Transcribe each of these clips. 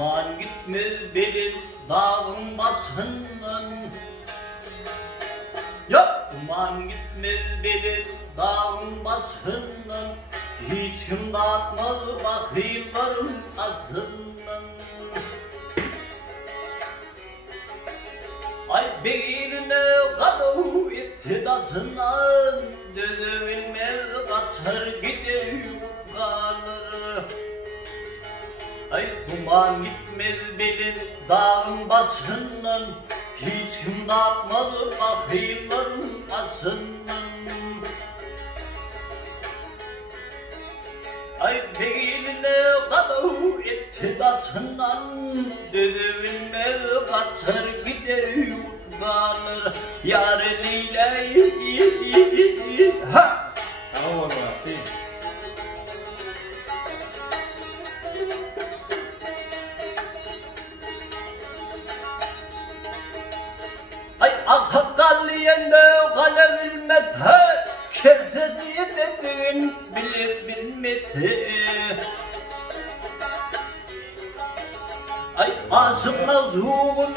Duman gitmez benim dağın basından. Ya duman gitmez benim dağın basından. Hiç kim dağıtmadı bakıyların asından. Ay beynine kadı iktidasından. Düzülmez kaçar gider kalır. Ay duman gitmez benim dağın başından. Hiç kim dağıtmadı bakıyların asından. Ay beynine kadı iktidasından. Düzülmez kaçar gider kalır. Yar Leyla. Ha! Tamam oğlum yaptı. Ay akakalliyende kalem ilmete. Kerse diye dediğin bilip bilmeti. Ay asım mevzuğunu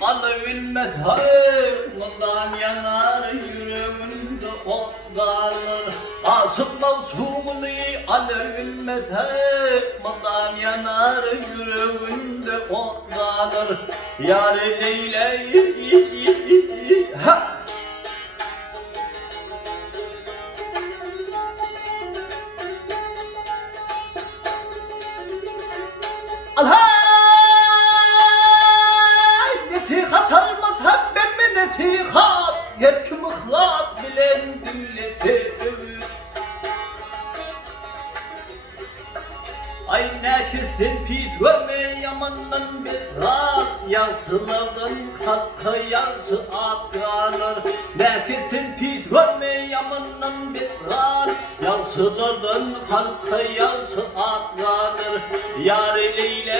alabilmez hayır. Ondan yanar yüreğimde ot kalır. Asım mevzuğunu alabilmez hayır. Ondan yanar yüreğimde ot kalır. Yar Leyla. Ha! Alhay! Netihat almazhat ben mi netihat? Yerkim ıhlat bilen milleti. Ay nekisin pis verme yamandan bir rahat. Yansılardan kalka yansı atlanır. Nekisin pis verme yamandan bir rahat. Yansılardan kalka yansı atlanır. Yar Leyla.